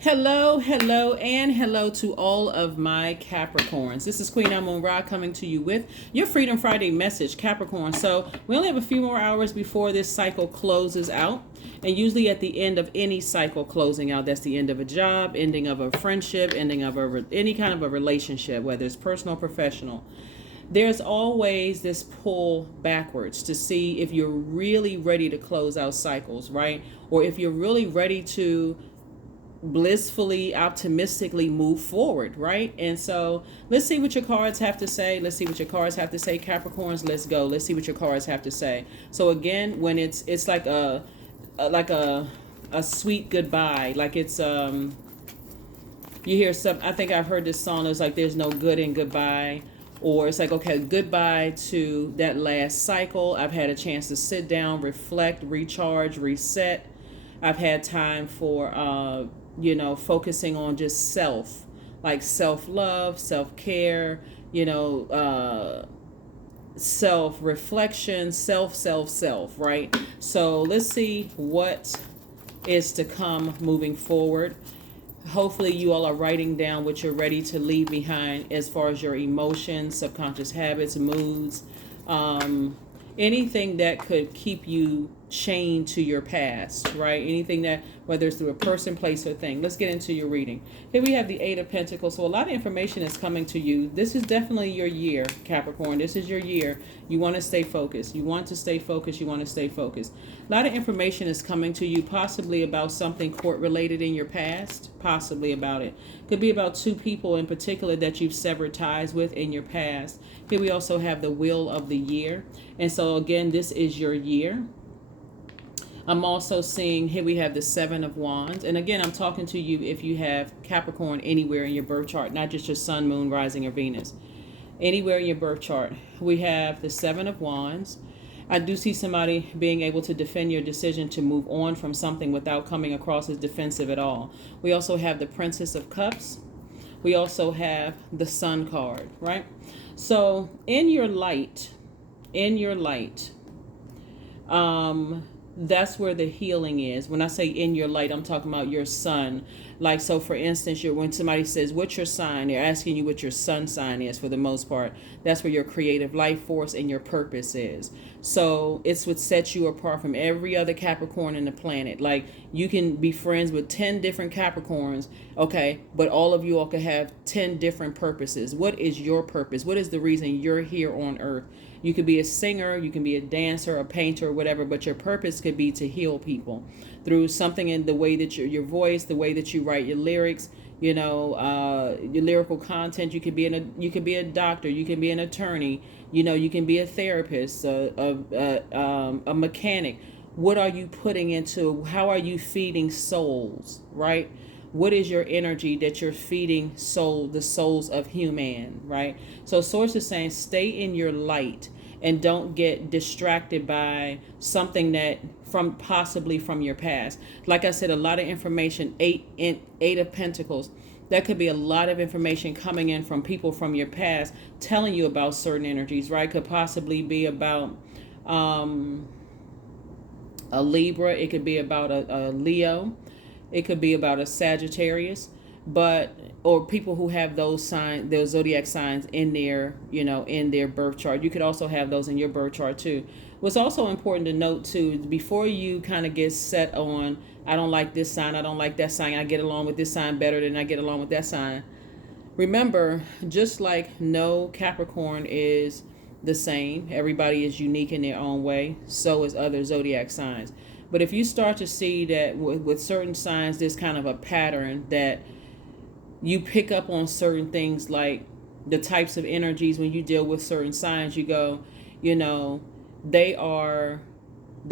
Hello, hello, and hello to all of my Capricorns. This is Queen Amun Ra coming to you with your Freedom Friday message, Capricorn. So we only have a few more hours before this cycle closes out. And usually at the end of any cycle closing out, that's the end of a job, ending of a friendship, ending of any kind of a relationship, whether it's personal or professional. There's always this pull backwards to see if you're really ready to close out cycles, right? Or if you're really ready to blissfully, optimistically move forward, right? And so let's see what your cards have to say. Let's see what your cards have to say, Capricorns. Let's go. Let's see what your cards have to say. So again, when it's like a sweet goodbye, like it's you hear some. I think I've heard this song. It's like there's no good in goodbye. Or it's like, okay, goodbye to that last cycle. I've had a chance to sit down, reflect, recharge, reset. I've had time for focusing on just self, like self-love, self-care, self-reflection, self, right? So let's see what is to come moving forward. Hopefully you all are writing down what you're ready to leave behind as far as your emotions, subconscious habits, moods, anything that could keep you chained to your past, right? Anything that, whether it's through a person, place, or thing. Let's get into your reading. Here we have the Eight of Pentacles. So a lot of information is coming to you. This is definitely your year, Capricorn. This is your year. You want to stay focused. You want to stay focused. You want to stay focused. A lot of information is coming to you, possibly about something court related in your past, possibly about it. Could be about two people in particular that you've severed ties with in your past. Here we also have the Wheel of the Year. And so again, this is your year. I'm also seeing here we have the Seven of Wands. And again, I'm talking to you if you have Capricorn anywhere in your birth chart, not just your sun, moon, rising, or Venus. Anywhere in your birth chart. We have the Seven of Wands. I do see somebody being able to defend your decision to move on from something without coming across as defensive at all. We also have the Princess of Cups. We also have the Sun card, right? So in your light, that's where the healing is. When I say in your light, I'm talking about your sun. Like, so for instance, when somebody says, what's your sign? They're asking you what your sun sign is for the most part. That's where your creative life force and your purpose is. So it's what sets you apart from every other Capricorn in the planet. Like, you can be friends with 10 different Capricorns, okay, but all of you all could have 10 different purposes. What is your purpose? What is the reason you're here on earth? You could be a singer, you can be a dancer, a painter, whatever, but your purpose could be to heal people through something in the way that your voice, the way that you write your lyrics, your lyrical content. You could be a doctor, you can be an attorney, you can be a therapist, a mechanic. What are you putting into? How are you feeding souls, right? What is your energy that you're feeding the souls of human, right? So Source is saying stay in your light and don't get distracted by something that possibly from your past. Like I said, a lot of information, eight of Pentacles. That could be a lot of information coming in from people from your past telling you about certain energies, right? Could possibly be about a Libra. It could be about a Leo. It could be about a Sagittarius, or people who have those zodiac signs in their, in their birth chart. You could also have those in your birth chart too. What's also important to note too, before you kind of get set on, I don't like this sign, I don't like that sign, I get along with this sign better than I get along with that sign. Remember, just like no Capricorn is the same, everybody is unique in their own way, so is other zodiac signs. But if you start to see that with certain signs, there's kind of a pattern that you pick up on certain things, like the types of energies when you deal with certain signs, you go, they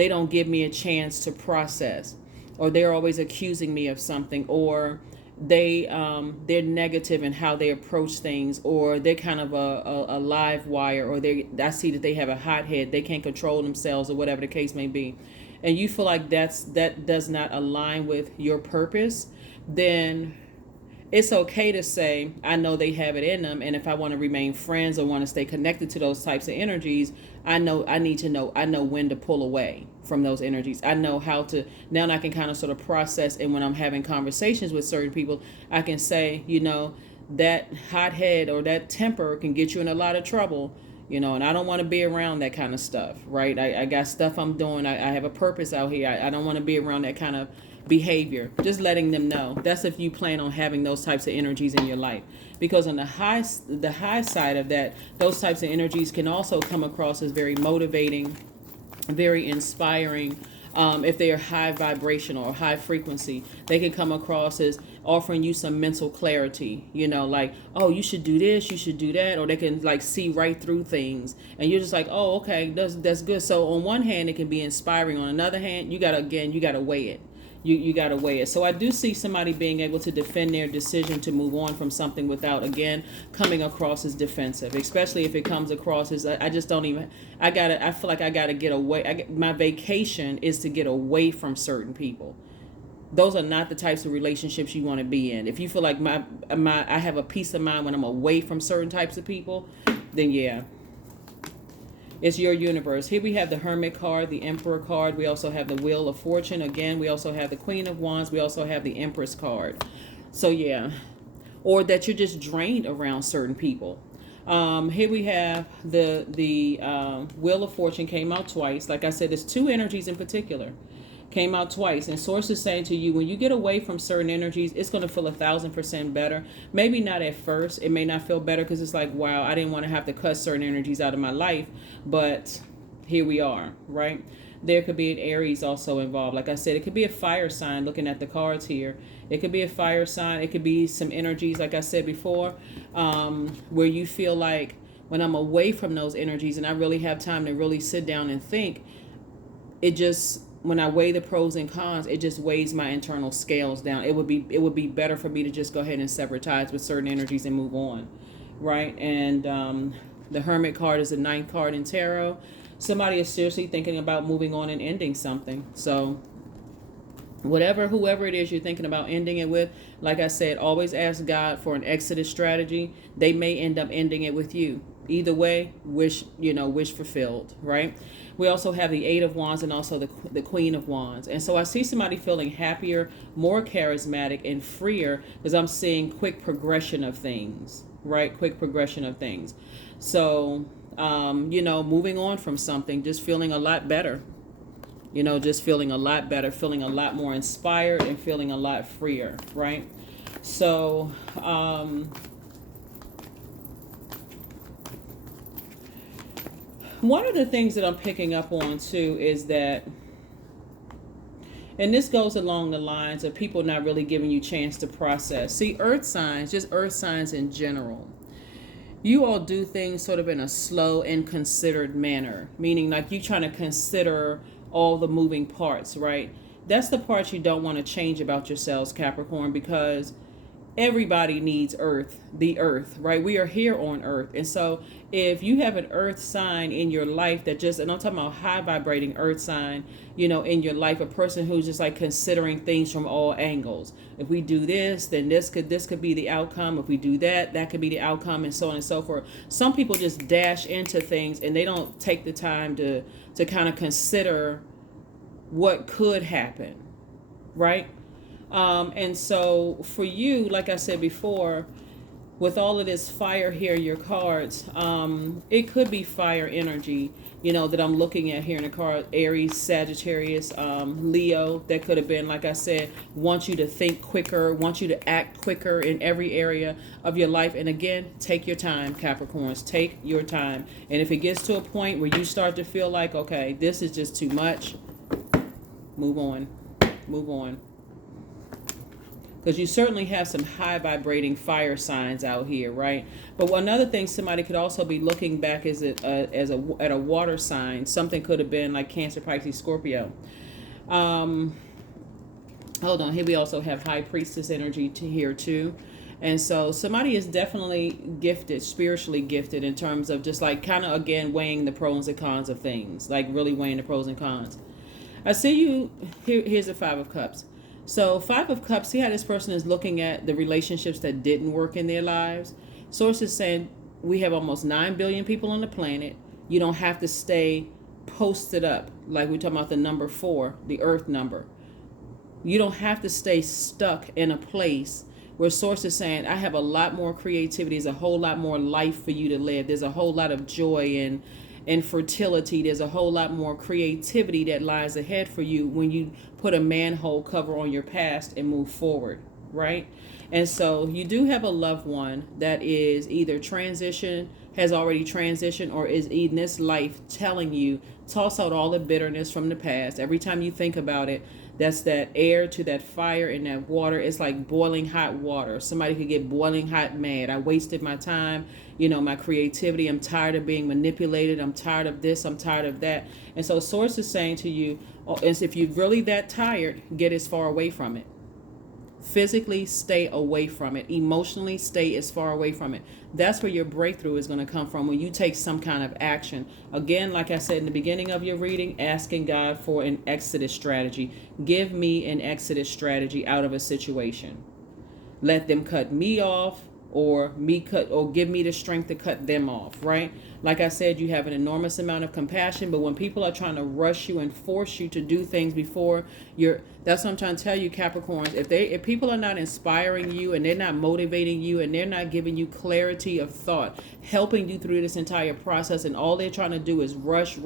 don't give me a chance to process, or they're always accusing me of something, or they're negative in how they approach things, or they're kind of a live wire, or I see that they have a hot head, they can't control themselves, or whatever the case may be, and you feel like that does not align with your purpose, then it's okay to say, I know they have it in them. And if I want to remain friends or want to stay connected to those types of energies, I know when to pull away from those energies. I know how to, now I can kind of sort of process. And when I'm having conversations with certain people, I can say, that hothead or that temper can get you in a lot of trouble, and I don't want to be around that kind of stuff, right? I got stuff I'm doing. I have a purpose out here. I don't want to be around that kind of behavior. Just letting them know. That's if you plan on having those types of energies in your life. Because on the high side of that, those types of energies can also come across as very motivating, very inspiring. If they are high vibrational or high frequency, they can come across as offering you some mental clarity, like, oh, you should do this, you should do that, or they can like see right through things, and you're just like, oh, okay, that's good. So on one hand, it can be inspiring. On another hand, you gotta weigh it. You got to weigh it. So I do see somebody being able to defend their decision to move on from something without, again, coming across as defensive, especially if it comes across as, I feel like I got to get away. My vacation is to get away from certain people. Those are not the types of relationships you want to be in. If you feel like I have a peace of mind when I'm away from certain types of people, then yeah. It's your universe. Here we have the Hermit card, the Emperor card. We also have the Wheel of Fortune. Again, we also have the Queen of Wands. We also have the Empress card. So yeah. Or that you're just drained around certain people. Here we have the Wheel of Fortune came out twice. Like I said, there's two energies in particular. Came out twice, and Source is saying to you, when you get away from certain energies, it's going to feel 1,000% better. Maybe not at first. It may not feel better because it's like, wow, I didn't want to have to cut certain energies out of my life, but here we are, right? There could be an Aries also involved. Like I said, it could be a fire sign. Looking at the cards here, it could be a fire sign. It could be some energies, like I said before, where you feel like, when I'm away from those energies and I really have time to really sit down and think, when I weigh the pros and cons, it just weighs my internal scales down. It would be better for me to just go ahead and sever ties with certain energies and move on, right? And the Hermit card is the 9th card in tarot. Somebody is seriously thinking about moving on and ending something. So whoever it is you're thinking about ending it with, like I said, always ask God for an exodus strategy. They may end up ending it with you. Either way, wish fulfilled, right? We also have the 8 of Wands and also the Queen of Wands. And so I see somebody feeling happier, more charismatic, and freer because I'm seeing quick progression of things, right? Quick progression of things. So, moving on from something, just feeling a lot better. Just feeling a lot better, feeling a lot more inspired, and feeling a lot freer, right? So, one of the things that I'm picking up on too is that, and this goes along the lines of people not really giving you a chance to process. See, earth signs, just earth signs in general, you all do things sort of in a slow and considered manner, meaning like you trying to consider all the moving parts, right? That's the part you don't want to change about yourselves, Capricorn, because everybody needs the earth, right? We are here on earth. And so if you have an earth sign in your life that and I'm talking about high vibrating earth sign, in your life, a person who's just like considering things from all angles. If we do this, then this could be the outcome. If we do that, that could be the outcome, and so on and so forth. Some people just dash into things and they don't take the time to kind of consider what could happen, right? And so for you, like I said before, with all of this fire here, your cards, it could be fire energy, that I'm looking at here in the card. Aries, Sagittarius, Leo. That could have been, like I said, want you to think quicker, want you to act quicker in every area of your life. And again, take your time, Capricorns. Take your time. And if it gets to a point where you start to feel like, okay, this is just too much, move on. Move on. Because you certainly have some high vibrating fire signs out here, right? But another thing somebody could also be looking back at a water sign. Something could have been like Cancer, Pisces, Scorpio. Hold on. Here we also have High Priestess energy here too. And so somebody is definitely gifted, spiritually gifted, in terms of just like kind of, again, weighing the pros and cons of things. Like really weighing the pros and cons. I see you. Here's the 5 of Cups. So, Five of Cups, see how this person is looking at the relationships that didn't work in their lives? Source is saying we have almost 9 billion people on the planet. You don't have to stay posted up, like we're talking about the number 4, the earth number. You don't have to stay stuck in a place where Source is saying, I have a lot more creativity. There's a whole lot more life for you to live. There's a whole lot of joy and fertility. There's a whole lot more creativity that lies ahead for you when you put a manhole cover on your past and move forward, right? And so you do have a loved one that is either has already transitioned, or is in this life telling you, toss out all the bitterness from the past. Every time you think about it, that's that air to that fire and that water. It's like boiling hot water. Somebody could get boiling hot mad. I wasted my time, my creativity. I'm tired of being manipulated. I'm tired of this. I'm tired of that. And so Source is saying to you, if you're really that tired, get as far away from it. Physically, stay away from it. Emotionally, stay as far away from it. That's where your breakthrough is going to come from, when you take some kind of action. Again, like I said in the beginning of your reading, asking God for an exodus strategy. Give me an exodus strategy out of a situation. Let them cut me off, or give me the strength to cut them off, right? Like I said, you have an enormous amount of compassion, but when people are trying to rush you and force you to do things before that's what I'm trying to tell you, Capricorns. If people are not inspiring you, and they're not motivating you, and they're not giving you clarity of thought, helping you through this entire process, and all they're trying to do is rush,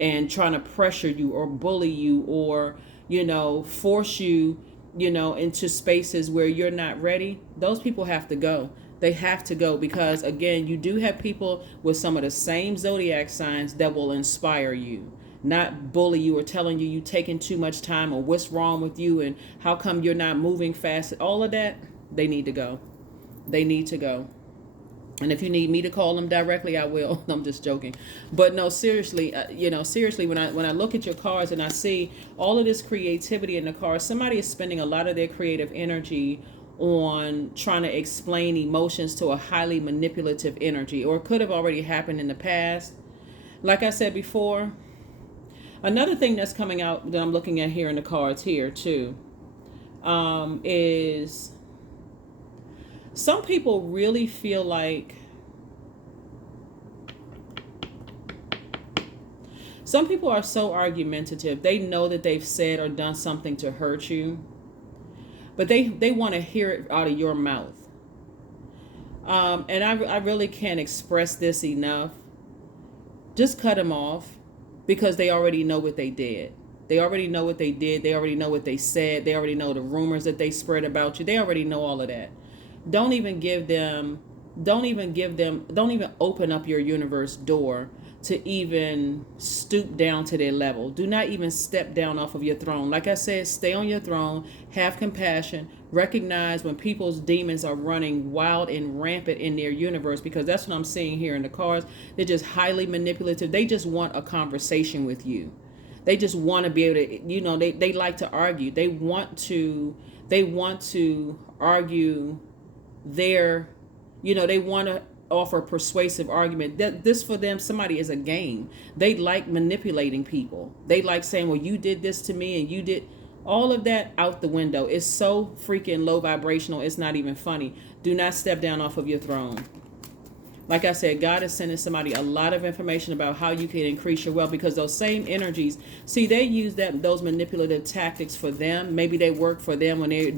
and trying to pressure you or bully you, or force you into spaces where you're not ready, those people have to go. They have to go, because again, you do have people with some of the same zodiac signs that will inspire you, not bully you or telling you taking too much time, or what's wrong with you and how come you're not moving fast. All of that, they need to go. They need to go. And if you need me to call them directly, I will. I'm just joking. But no, seriously, seriously, when I look at your cards and I see all of this creativity in the cards, somebody is spending a lot of their creative energy on trying to explain emotions to a highly manipulative energy, or it could have already happened in the past. Like I said before, another thing that's coming out that I'm looking at here in the cards here too, is some people really feel like some people are so argumentative. They know that they've said or done something to hurt you, but they want to hear it out of your mouth. And I really can't express this enough. Just cut them off, because they already know what they did. They already know what they did. They already know what they said. They already know the rumors that they spread about you. They already know all of that. Don't even open up your universe door to even stoop down to their level. Do not even step down off of your throne. Like I said, stay on your throne, have compassion, recognize when people's demons are running wild and rampant in their universe, because that's what I'm seeing here in the cards. They're just highly manipulative. They just want a conversation with you. They just want to be able to, they like to argue. They want to argue they want to offer a persuasive argument. That this for them, somebody is a game. They like manipulating people. They like saying, well, you did this to me and you did all of that. Out the window. It's so freaking low vibrational, it's not even funny. Do not step down off of your throne. Like I said, God is sending somebody a lot of information about how you can increase your wealth, because those same energies, see, they use those manipulative tactics for them. Maybe they work for them when they're,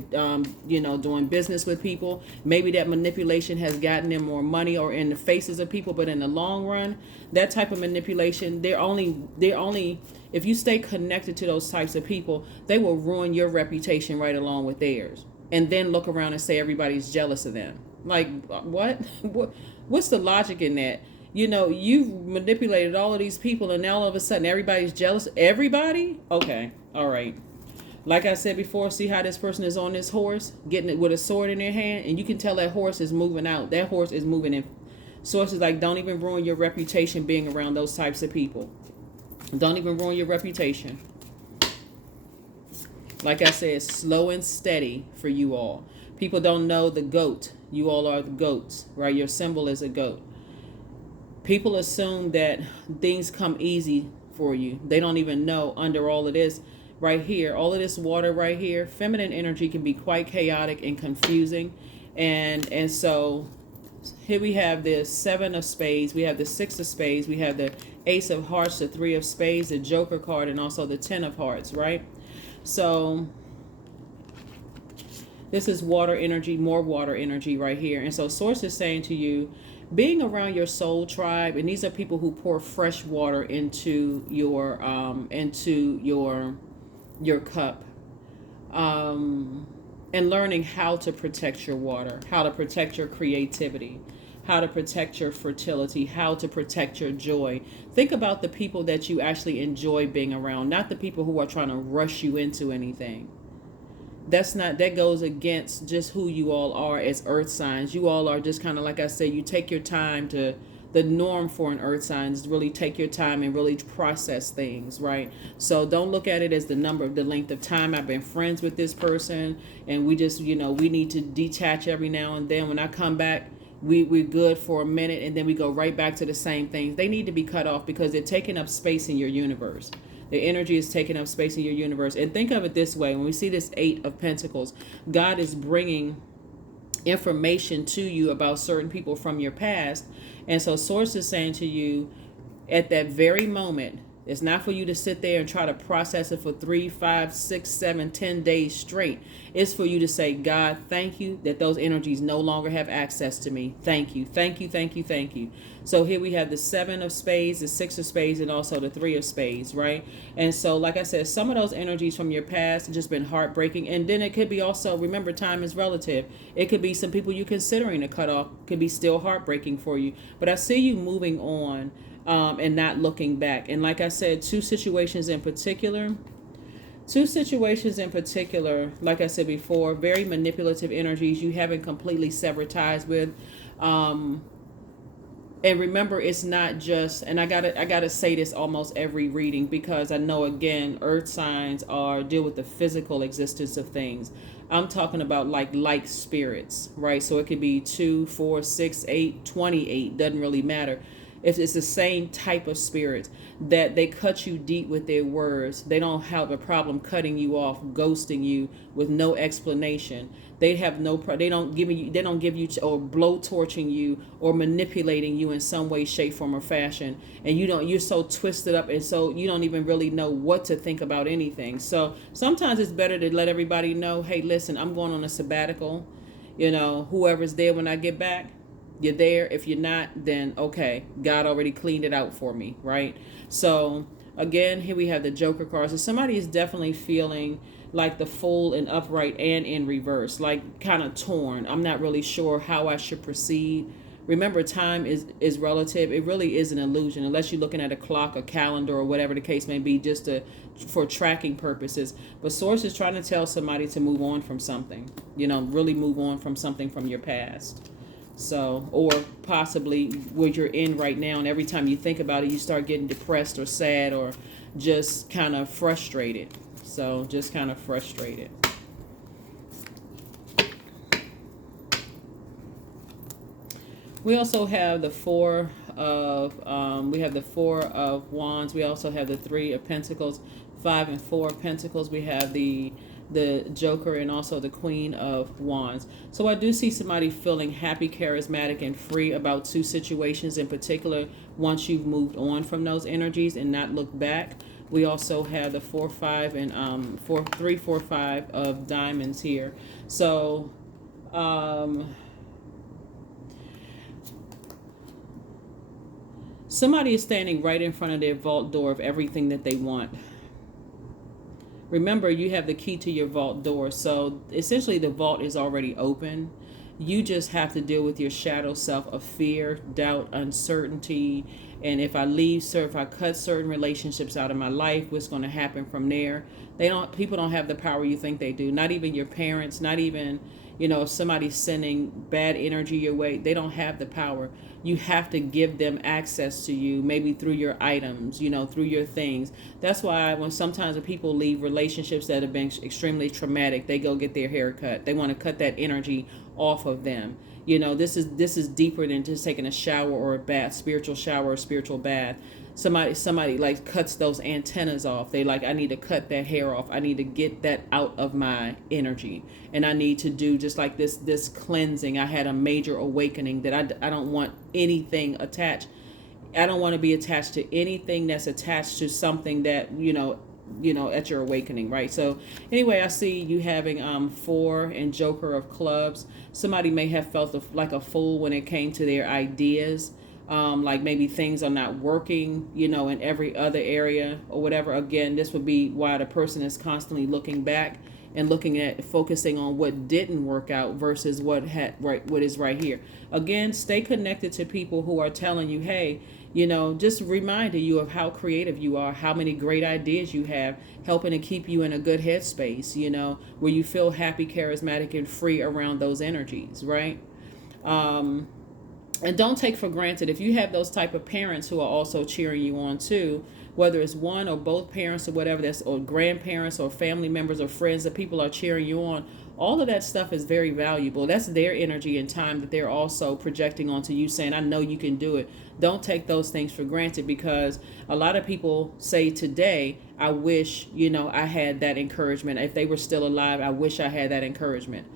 doing business with people. Maybe that manipulation has gotten them more money or in the faces of people. But in the long run, that type of manipulation, they're only, if you stay connected to those types of people, they will ruin your reputation right along with theirs. And then look around and say everybody's jealous of them. Like, what? What's the logic in that? You've manipulated all of these people, and now all of a sudden everybody's jealous. Everybody? Okay. All right. Like I said before, see how this person is on this horse, getting it with a sword in their hand, and you can tell that horse is moving out. That horse is moving in. Sources like, don't even ruin your reputation being around those types of people. Don't even ruin your reputation. Like I said, slow and steady for you all. People don't know the goat. You all are the goats, right? Your symbol is a goat. People assume that things come easy for you. They don't even know under all of this. right here, all of this water right here, feminine energy can be quite chaotic and confusing. And so here we have the 7 of spades, we have the 6 of spades, we have the ace of hearts, the 3 of spades, the joker card, and also the 10 of hearts, right? So this is water energy, more water energy right here. And so source is saying to you, being around your soul tribe, and these are people who pour fresh water into your cup, and learning how to protect your water, how to protect your creativity, how to protect your fertility, how to protect your joy. Think about the people that you actually enjoy being around, not the people who are trying to rush you into anything. That goes against just who you all are as earth signs. You all are just kind of, like I said, you take your time to, the norm for an earth sign is really take your time and really process things, right? So don't look at it as the length of time I've been friends with this person, and we just, we need to detach every now and then. When I come back, we're good for a minute, and then we go right back to the same things. They need to be cut off because they're taking up space in your universe. The energy is taking up space in your universe. And think of it this way. When we see this 8 of Pentacles, God is bringing information to you about certain people from your past. And so source is saying to you, at that very moment, it's not for you to sit there and try to process it for 3, 5, 6, 7, 10 days straight. It's for you to say, God, thank you that those energies no longer have access to me. Thank you, thank you, thank you, thank you. So here we have the 7 of spades, the 6 of spades, and also the 3 of spades, right? And so, like I said, some of those energies from your past have just been heartbreaking. And then it could be also, remember, time is relative. It could be some people you're considering to cut off, could be still heartbreaking for you. But I see you moving on, and not looking back. And like I said, two situations in particular, like I said before, very manipulative energies you haven't completely severed ties with. And remember, it's not just, and I gotta say this almost every reading, because I know, again, earth signs deal with the physical existence of things. I'm talking about like spirits, right? So it could be 2, 4, 6, 8, 28, doesn't really matter. If it's the same type of spirits, that they cut you deep with their words. They don't have a problem cutting you off, ghosting you with no explanation. They have they don't give you or blow torching you or manipulating you in some way, shape, form, or fashion. And you're so twisted up, and so you don't even really know what to think about anything. So sometimes it's better to let everybody know, hey, listen, I'm going on a sabbatical. Whoever's there when I get back, you're there. If you're not, then okay, God already cleaned it out for me, right? So again, here we have the Joker cards. So somebody is definitely feeling like the Fool in upright and in reverse, like kind of torn. I'm not really sure how I should proceed. Remember, time is relative. It really is an illusion, unless you're looking at a clock, a calendar, or whatever the case may be, just for tracking purposes. But Source is trying to tell somebody to move on from something, really move on from something from your past. So, or possibly where you're in right now, and every time you think about it, you start getting depressed or sad or just kind of frustrated. So, just kind of frustrated. We also have the Four of Wands. We also have the 3 of Pentacles, 5 and 4 of Pentacles. We have the Joker and also the Queen of Wands. So I do see somebody feeling happy, charismatic, and free about two situations in particular once you've moved on from those energies and not looked back. We also have the 4, 5, and 3, 4, 5 of diamonds here. So somebody is standing right in front of their vault door of everything that they want. Remember, you have the key to your vault door. So essentially the vault is already open. You just have to deal with your shadow self of fear, doubt, uncertainty. And if I cut certain relationships out of my life, what's going to happen from there? People don't have the power you think they do. Not even your parents, not even, if somebody's sending bad energy your way, they don't have the power. You have to give them access to you, maybe through your items, through your things. That's why when people leave relationships that have been extremely traumatic, they go get their hair cut. They want to cut that energy off of them. This is deeper than just taking a shower or a bath, spiritual shower or spiritual bath. somebody like cuts those antennas off. They like, I need to cut that hair off. I need to get that out of my energy, and I need to do just like this cleansing. I had a major awakening that I don't want anything attached. I don't want to be attached to anything that's attached to something that at your awakening, right? So anyway, I see you having 4 and Joker of Clubs. Somebody may have felt like a fool when it came to their ideas. Like maybe things are not working, in every other area or whatever. Again, this would be why the person is constantly looking back and focusing on what didn't work out versus what is right here. Again, stay connected to people who are telling you, hey, just reminding you of how creative you are, how many great ideas you have, helping to keep you in a good headspace, where you feel happy, charismatic, and free around those energies, right? And don't take for granted if you have those type of parents who are also cheering you on too, whether it's one or both parents or whatever, or grandparents or family members or friends that people are cheering you on. All of that stuff is very valuable. That's their energy and time that they're also projecting onto you, saying, I know you can do it. Don't take those things for granted, because a lot of people say today, I wish, I had that encouragement. If they were still alive, I wish I had that encouragement.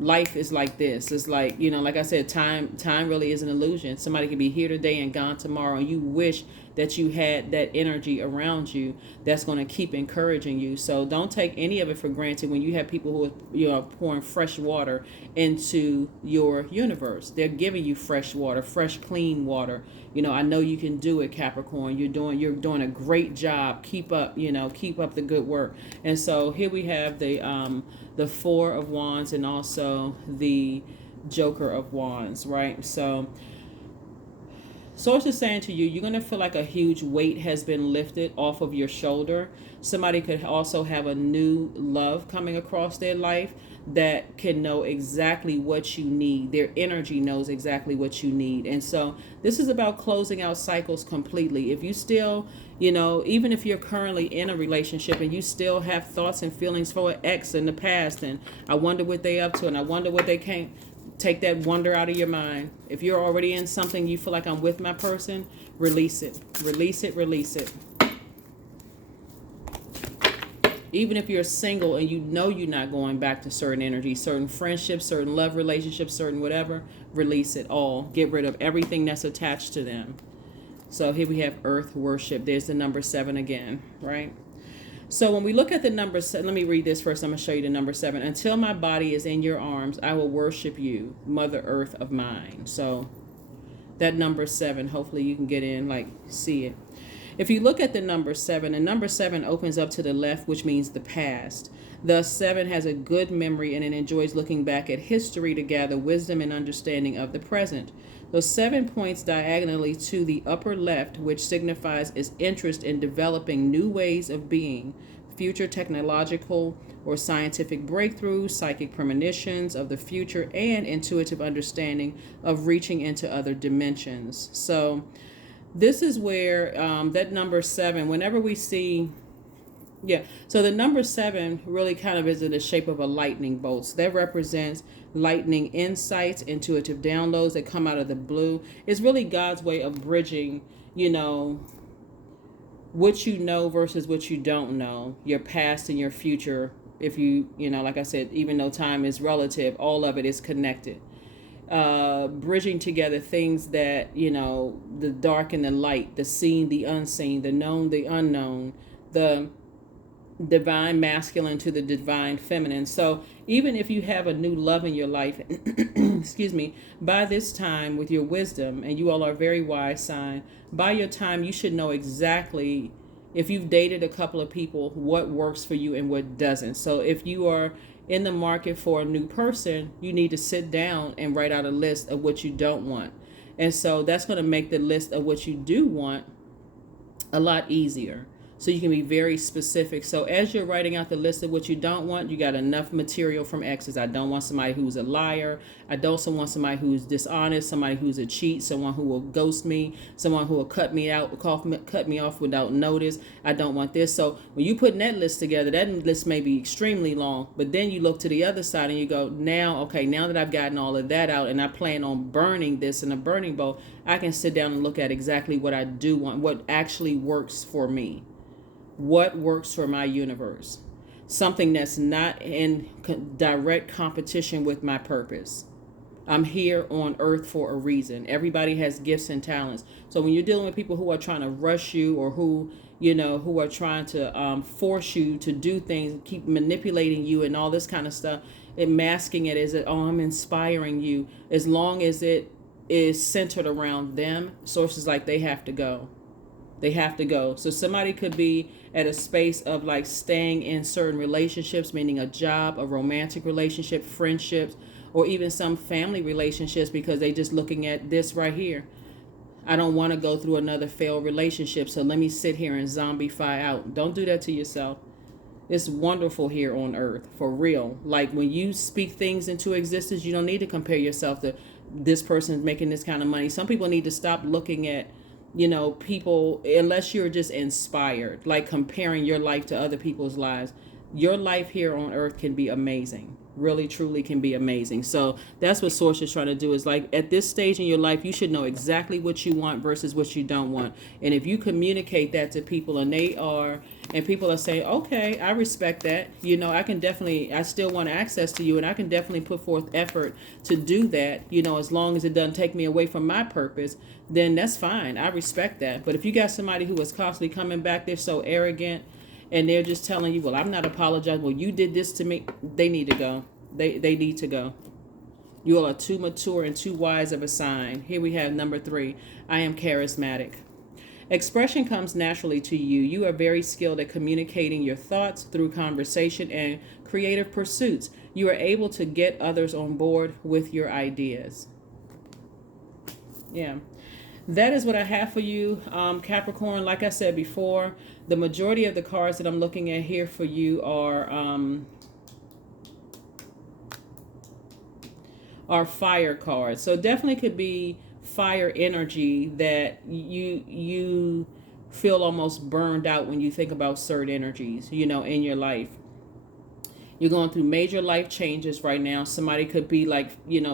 Life is like this. It's like, like I said, time really is an illusion. Somebody could be here today and gone tomorrow, and you wish that you had that energy around you that's going to keep encouraging you. So don't take any of it for granted when you have people who are pouring fresh water into your universe. They're giving you fresh water, fresh, clean water. I know you can do it, Capricorn. You're doing a great job. Keep up, keep up the good work. And so here we have the 4 of Wands and also the Joker of Wands, right? So Source is saying to you, you're going to feel like a huge weight has been lifted off of your shoulder. Somebody could also have a new love coming across their life that can know exactly what you need. Their energy knows exactly what you need. And so this is about closing out cycles completely. If you still, even if you're currently in a relationship and you still have thoughts and feelings for an ex in the past, and I wonder what they up to, and I wonder what they can't, take that wonder out of your mind. If you're already in something, you feel like I'm with my person, release it. Release it, release it. Even if you're single and you're not going back to certain energy, certain friendships, certain love relationships, certain whatever, release it all. Get rid of everything that's attached to them. So here we have earth worship. There's the number 7 again, right? So when we look at the number 7, let me read this first. I'm going to show you the number 7. Until my body is in your arms, I will worship you, Mother Earth of mine. So that number 7, hopefully you can get in, see it. If you look at the number 7, and number 7 opens up to the left, which means the past. Thus, 7 has a good memory and it enjoys looking back at history to gather wisdom and understanding of the present. Those 7 points diagonally to the upper left, which signifies its interest in developing new ways of being, future technological or scientific breakthroughs, psychic premonitions of the future, and intuitive understanding of reaching into other dimensions. So this is where that number 7, whenever we see, so the number 7 really kind of is in the shape of a lightning bolt. So that represents lightning insights, intuitive downloads that come out of the blue. It's really God's way of bridging, what you know versus what you don't know, your past and your future. If like I said, even though time is relative, all of it is connected. Bridging together things that, the dark and the light, the seen, the unseen, the known, the unknown, the divine masculine to the divine feminine. So even if you have a new love in your life, excuse me, by this time with your wisdom, and you all are very wise sign, by your time you should know exactly, if you've dated a couple of people, what works for you and what doesn't. So if you are in the market for a new person, you need to sit down and write out a list of what you don't want. And so that's going to make the list of what you do want a lot easier. so you can be very specific. So as you're writing out the list of what you don't want, you got enough material from X's. I don't want somebody who's a liar. I don't want somebody who's dishonest, somebody who's a cheat, someone who will ghost me, someone who will cut me out, cut me off without notice. I don't want this. So when you put that list together, that list may be extremely long, but then you look to the other side and you go, now that I've gotten all of that out and I plan on burning this in a burning bowl, I can sit down and look at exactly what I do want, what actually works for me, what works for my universe, something that's not in direct competition with my purpose. I'm here on earth for a reason. Everybody has gifts and talents. So when you're dealing with people who are trying to rush you, or who are trying to force you to do things, keep manipulating you and all this kind of stuff, masking it as, I'm inspiring you. As long as it is centered around them, sources like they have to go. They have to go. So somebody could be at a space of like staying in certain relationships, meaning a job, a romantic relationship, friendships, or even some family relationships, because they just looking at this right here. I don't want to go through another failed relationship, so let me sit here and zombify out. Don't do that to yourself. It's wonderful here on earth, for real. Like when you speak things into existence, you don't need to compare yourself to this person's making this kind of money. Some people need to stop looking at people, unless you're just inspired, like comparing your life to other people's lives. Your life here on earth can be amazing, really truly can be amazing. So that's what Source is trying to do, is like at this stage in your life, you should know exactly what you want versus what you don't want. And if you communicate that to people and people are saying, okay, I respect that, I still want access to you, and I can definitely put forth effort to do that, as long as it doesn't take me away from my purpose, then that's fine. I respect that. But if you got somebody who is constantly coming back, they're so arrogant, and they're just telling you, well, I'm not apologizing, well, you did this to me, they need to go. They need to go. You all are too mature and too wise of a sign. Here we have number 3. I am charismatic. Expression comes naturally to you. You are very skilled at communicating your thoughts through conversation and creative pursuits. You are able to get others on board with your ideas. Yeah. That is what I have for you, Capricorn. Like I said before, the majority of the cards that I'm looking at here for you are fire cards. So definitely could be fire energy that you feel almost burned out when you think about certain energies, in your life. You're going through major life changes right now. Somebody could be like,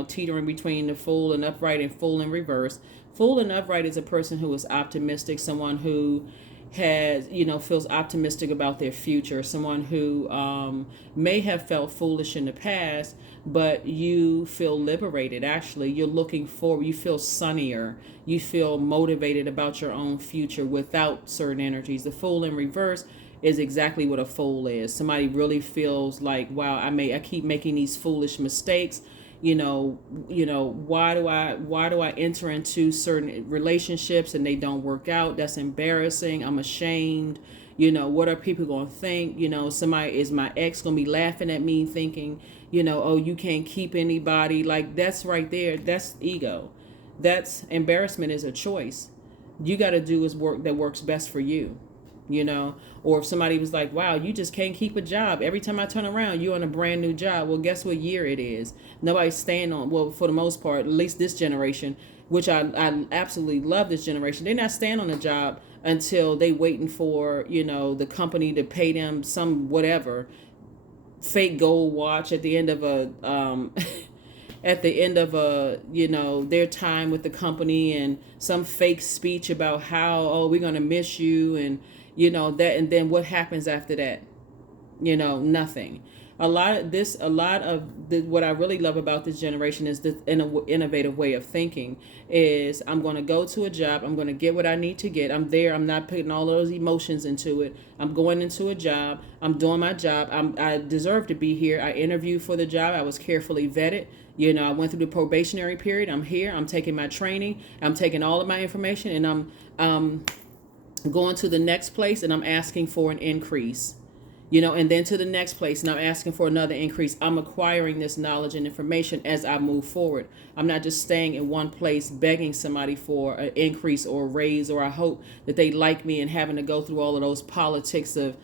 teetering between the Fool and upright and Fool in reverse. Fool and upright is a person who is optimistic, someone who has, feels optimistic about their future, someone who may have felt foolish in the past, but you feel liberated. Actually, you're looking forward. You feel sunnier. You feel motivated about your own future without certain energies. The Fool in reverse is exactly what a fool is. Somebody really feels like, wow, I keep making these foolish mistakes. Why do I enter into certain relationships and they don't work out? That's embarrassing. I'm ashamed. What are people going to think? Is my ex going to be laughing at me thinking, oh, you can't keep anybody? Like, that's right there. That's ego. That's embarrassment is a choice. You got to do is work that works best for you. Or if somebody was like, wow, you just can't keep a job. Every time I turn around, you're on a brand new job. Well, guess what year it is? Nobody's staying on, well, for the most part, at least this generation, which I absolutely love this generation. They're not staying on a job until they waiting for, the company to pay them some whatever fake gold watch at the end of their time with the company, and some fake speech about how, oh, we're going to miss you, and that, and then what happens after that? Nothing. What I really love about this generation is the innovative way of thinking is, I'm going to go to a job. I'm going to get what I need to get. I'm there. I'm not putting all those emotions into it. I'm going into a job. I'm doing my job. I deserve to be here. I interviewed for the job. I was carefully vetted. I went through the probationary period. I'm here. I'm taking my training. I'm taking all of my information, and I'm going to the next place, and I'm asking for an increase. And then to the next place, and I'm asking for another increase. I'm acquiring this knowledge and information as I move forward. I'm not just staying in one place begging somebody for an increase or a raise, or I hope that they like me, and having to go through all of those politics of,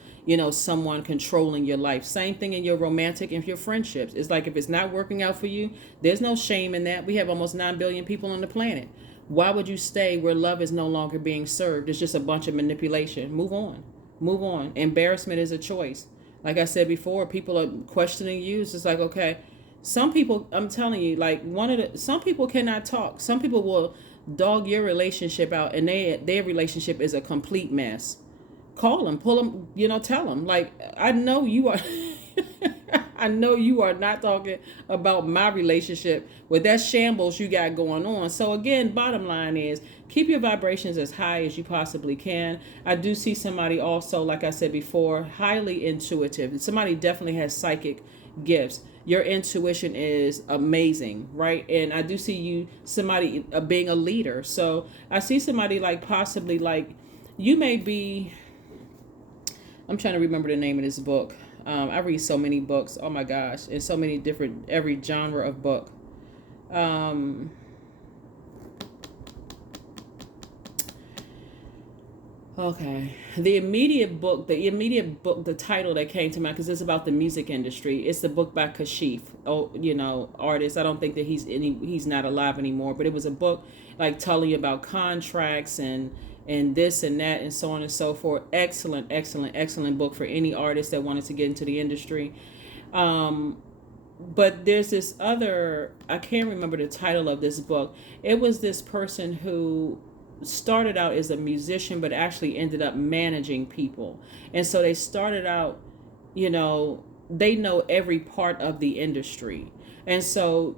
someone controlling your life. Same thing in your romantic and your friendships. It's like, if it's not working out for you, there's no shame in that. We have almost 9 billion people on the planet. Why would you stay where love is no longer being served? It's just a bunch of manipulation. Move on. Move on. Embarrassment is a choice. Like I said before, people are questioning you. It's just like, okay, some people, I'm telling you, like some people cannot talk. Some people will dog your relationship out, and their relationship is a complete mess. Call them, pull them, tell them, like, I know you are. I know you are not talking about my relationship with that shambles you got going on. So again, bottom line is, keep your vibrations as high as you possibly can. I do see somebody also, like I said before, highly intuitive. Somebody definitely has psychic gifts. Your intuition is amazing, right? And I do see you, somebody being a leader. So I see somebody like possibly like you may be, I'm trying to remember the name of this book. I read so many books. Oh my gosh. And so many different, every genre of book. Okay. The immediate book, the title that came to mind, because it's about the music industry. It's the book by CASHAPP, artist. I don't think that he's not alive anymore, but it was a book like telling you about contracts and this and that and so on and so forth. Excellent, excellent, excellent book for any artist that wanted to get into the industry. But there's this other, I can't remember the title of this book. It was this person who started out as a musician, but actually ended up managing people. And so they started out, they know every part of the industry. And so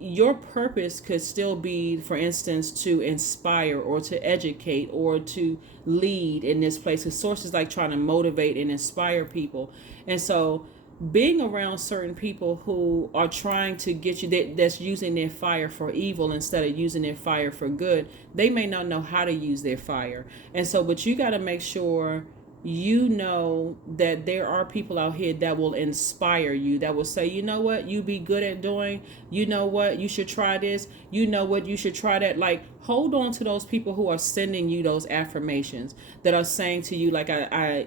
your purpose could still be, for instance, to inspire or to educate or to lead in this place. Because Source is like trying to motivate and inspire people. And so being around certain people who are trying to get you, that's using their fire for evil instead of using their fire for good, they may not know how to use their fire. And so, but you got to make sure that there are people out here that will inspire you, that will say, you know what, you be good at doing, you know what, you should try this, you know what, you should try that. Like, hold on to those people who are sending you those affirmations, that are saying to you, like, I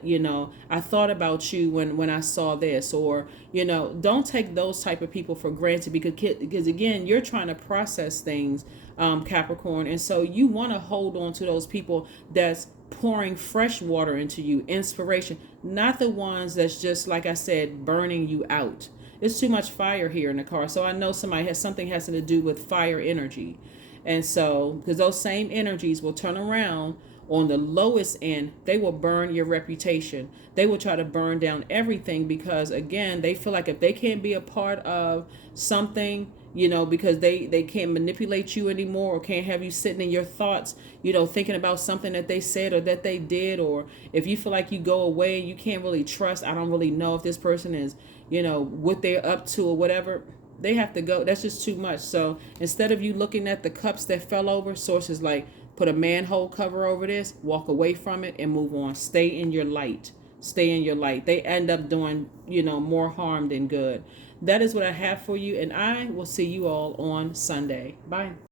thought about you when I saw this, or, don't take those type of people for granted, because again, you're trying to process things, Capricorn. And so you want to hold on to those people that's pouring fresh water into you, inspiration, not the ones that's just, like I said, burning you out. There's too much fire here in the car. So I know something has to do with fire energy. And so, because those same energies will turn around on the lowest end, they will burn your reputation. They will try to burn down everything, because again, they feel like if they can't be a part of something, because they can't manipulate you anymore, or can't have you sitting in your thoughts, thinking about something that they said or that they did, or if you feel like you go away and you can't really trust, I don't really know if this person is, what they're up to or whatever, they have to go. That's just too much. So instead of you looking at the cups that fell over, Source is like, put a manhole cover over this, walk away from it, and move on. Stay in your light. Stay in your light. They end up doing, more harm than good. That is what I have for you, and I will see you all on Sunday. Bye.